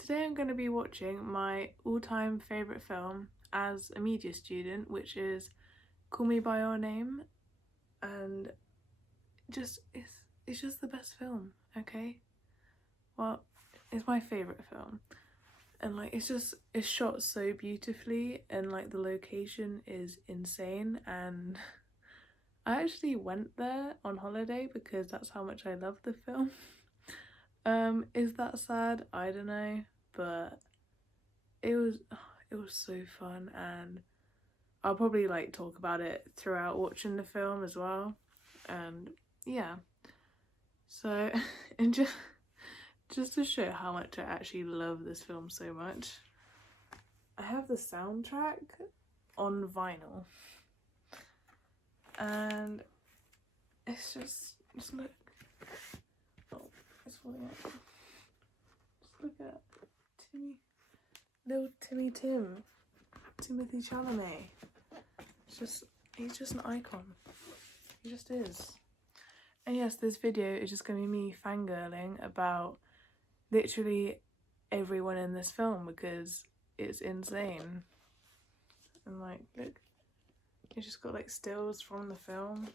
today I'm going to be watching my all-time favourite film as a media student, which is Call Me By Your Name, and it's just the best film, okay? Well, it's my favourite film, and like it's shot so beautifully, and like the location is insane, and I actually went there on holiday because that's how much I love the film. Is that sad? I don't know, but it was so fun, and I'll probably like talk about it throughout watching the film as well. And yeah, so and just to show how much I actually love this film so much, I have the soundtrack on vinyl, and it's just look. Oh, it's falling out. Just look at little Timothy Chalamet. He's just an icon. He just is. And yes, this video is just going to be me fangirling about literally everyone in this film because it's insane. And like, look, it's just got like stills from the film,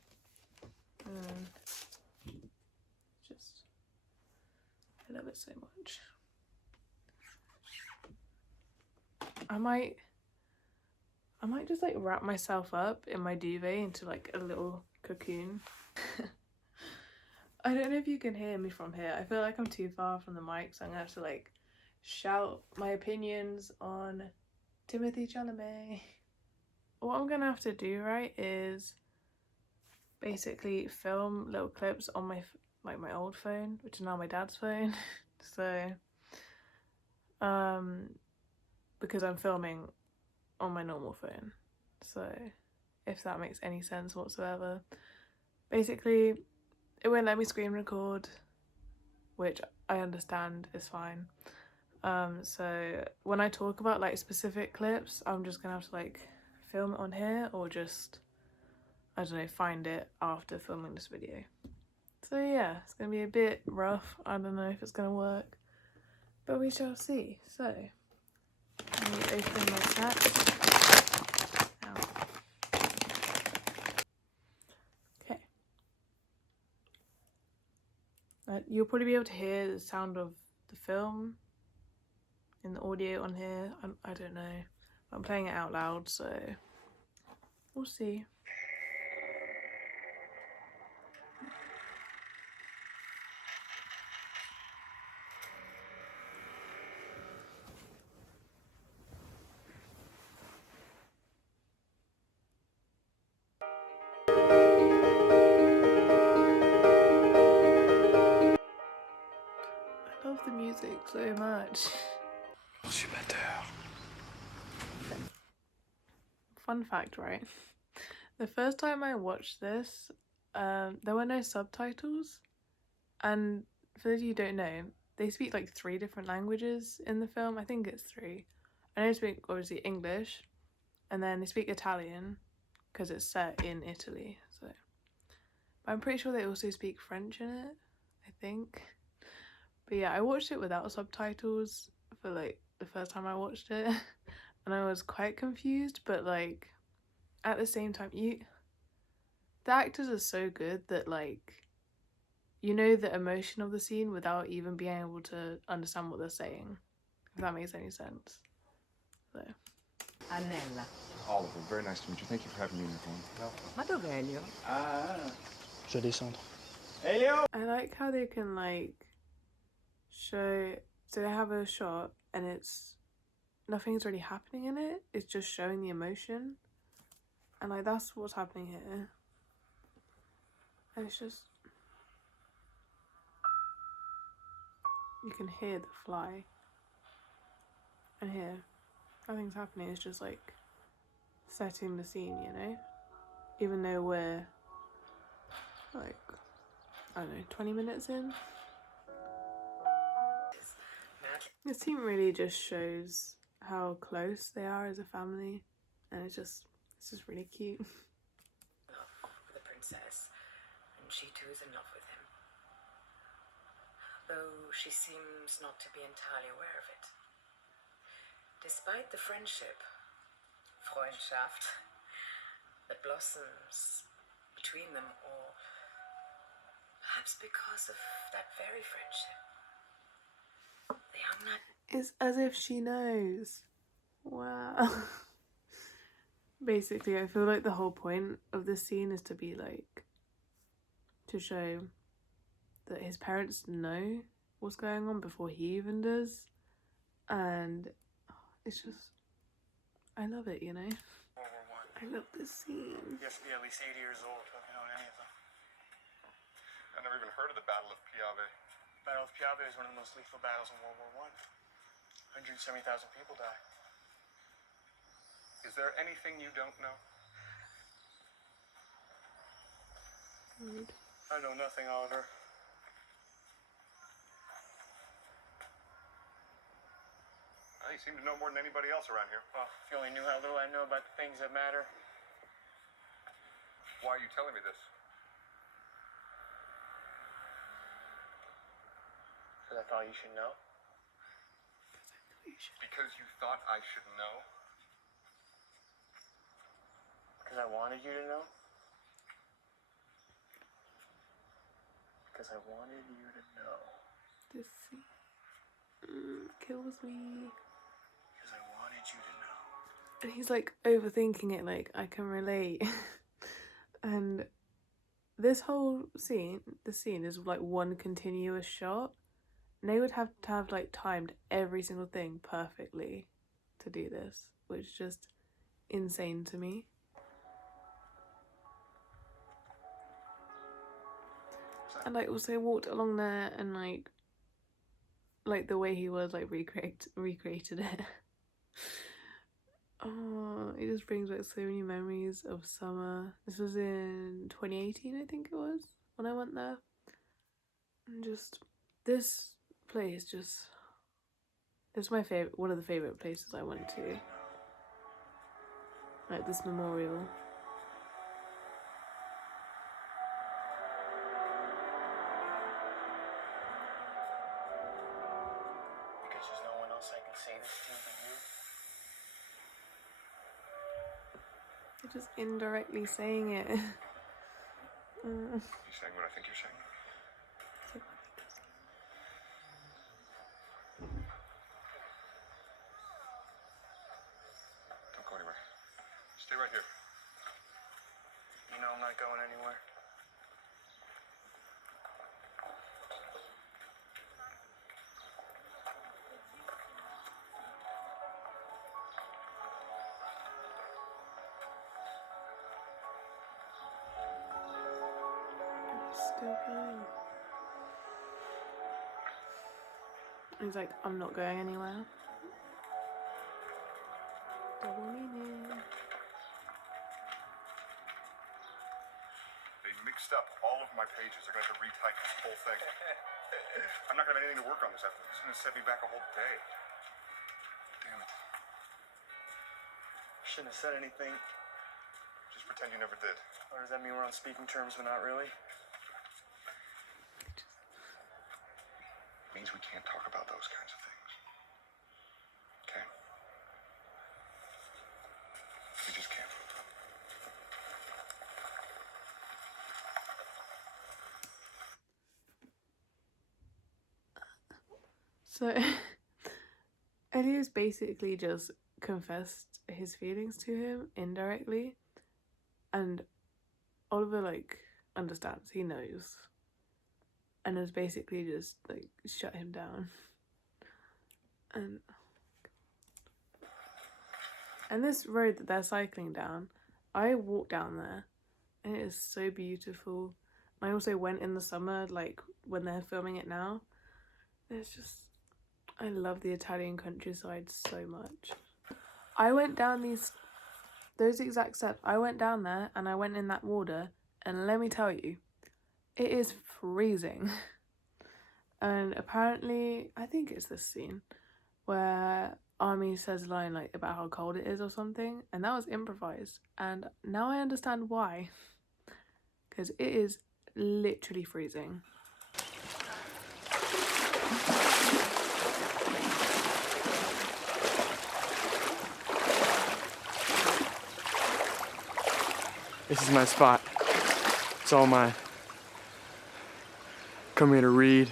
and I love it so much. I might just like wrap myself up in my duvet into like a little cocoon. I don't know if you can hear me from here. I feel like I'm too far from the mic, so I'm gonna have to like shout my opinions on Timothy Chalamet. What I'm gonna have to do, right, is basically film little clips on my old phone, which is now my dad's phone. So because I'm filming on my normal phone, so if that makes any sense whatsoever. Basically, it won't let me screen record, which I understand is fine. So when I talk about like specific clips, I'm just gonna have to like film it on here, or just, I don't know, find it after filming this video. So yeah, it's gonna be a bit rough. I don't know if it's gonna work, but we shall see. So let me open my chat. Okay. You'll probably be able to hear the sound of the film in the audio on here. I don't know. I'm playing it out loud, so we'll see. I love the music so much. Fun fact, right? The first time I watched this, there were no subtitles, and for those of you who don't know, they speak like 3 different languages in the film. I think it's 3. I know they speak obviously English, and then they speak Italian because it's set in Italy. So, but I'm pretty sure they also speak French in it, I think. But yeah, I watched it without subtitles for like the first time I watched it, and I was quite confused, but like at the same time, the actors are so good that like you know the emotion of the scene without even being able to understand what they're saying, if that makes any sense. So Annella. Oliver, very nice to meet you. Thank you for having me in your home. Ma dov'è Elio? Je vais descendre. Elio! I like how they can like show, so they have a shot and it's nothing's really happening in it, it's just showing the emotion, and like that's what's happening here. And it's just, you can hear the fly, and here nothing's happening, it's just like setting the scene, you know, even though we're like, I don't know, 20 minutes in. This scene really just shows how close they are as a family, and it's just really cute. Love the princess, and she too is in love with him. Though she seems not to be entirely aware of it. Despite the friendship, Freundschaft, that blossoms between them, or perhaps because of that very friendship, the young man. It's as if she knows. Wow. Basically, I feel like the whole point of this scene is to be like, to show that his parents know what's going on before he even does. And it's just, I love it, you know? World War I. I love this scene. You have to be at least 80 years old to have known any of them. I never even heard of the Battle of Piave. Battle of Piave is one of the most lethal battles in World War I. 170,000 people die. Is there anything you don't know? Rude. I know nothing, Oliver. Well, you seem to know more than anybody else around here. Well, if you only knew how little I know about the things that matter. Why are you telling me this? Because I thought you should know. Because you thought I should know? Because I wanted you to know. Because I wanted you to know. This scene kills me. Because I wanted you to know. And he's like overthinking it, like, I can relate. And this whole scene, the scene is like one continuous shot. And they would have to have like timed every single thing perfectly to do this, which is just insane to me. And like also walked along there and like the way he was like recreated it. Oh, it just brings back so many memories of summer. This was in 2018, I think it was, when I went there. And just this place it's my favorite, one of the favorite places I went to. Like this memorial. Because there's no one else I can say this to but you. You're just indirectly saying it. You saying what I think you're saying? Don't go anywhere. Stay right here. You know I'm not going anywhere. Still going. He's like, I'm not going anywhere. Double meaning. They mixed up all of my pages. They're gonna have to retype this whole thing. I'm not gonna have anything to work on this afternoon. This is gonna set me back a whole day. Damn it. Shouldn't have said anything. Just pretend you never did. Or does that mean we're on speaking terms but not really? Means we can't talk about those kinds of things. Okay? We just can't. So Elio's basically just confessed his feelings to him indirectly, and Oliver like understands, he knows, and has basically just like shut him down. And this road that they're cycling down, I walked down there and it is so beautiful. I also went in the summer, like when they're filming it now. It's just, I love the Italian countryside so much. I went down those exact steps. I went down there and I went in that water, and let me tell you, it is freezing. And apparently, I think it's this scene where Army says a line like about how cold it is or something, and that was improvised. And now I understand why, because it is literally freezing. This is my spot. It's all mine. Come here to read.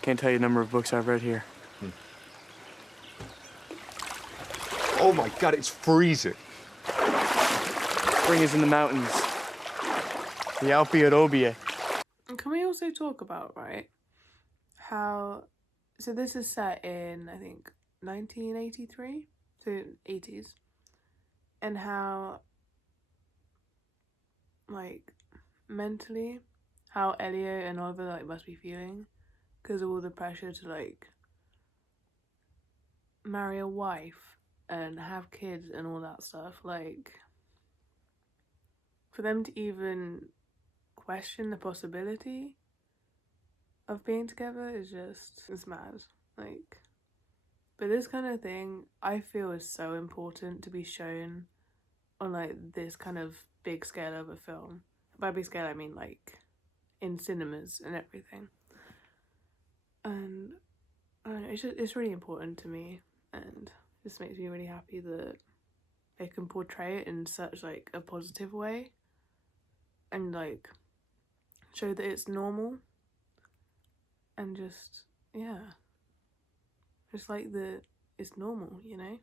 Can't tell you the number of books I've read here. Oh my God, it's freezing. Spring is in the mountains. The Alpi Orobie. And can we also talk about, right, how, so this is set in, I think, 1983, so 80s, and how, like, mentally, how Elio and Oliver, like, must be feeling because of all the pressure to, like, marry a wife and have kids and all that stuff. Like, for them to even question the possibility of being together is just, it's mad. Like, but this kind of thing I feel is so important to be shown on like this kind of big scale of a film. By big scale I mean like in cinemas and everything. And I don't know, it's really important to me, and it just makes me really happy that they can portray it in such like a positive way and like show that it's normal, and just, yeah, just like that it's normal, you know?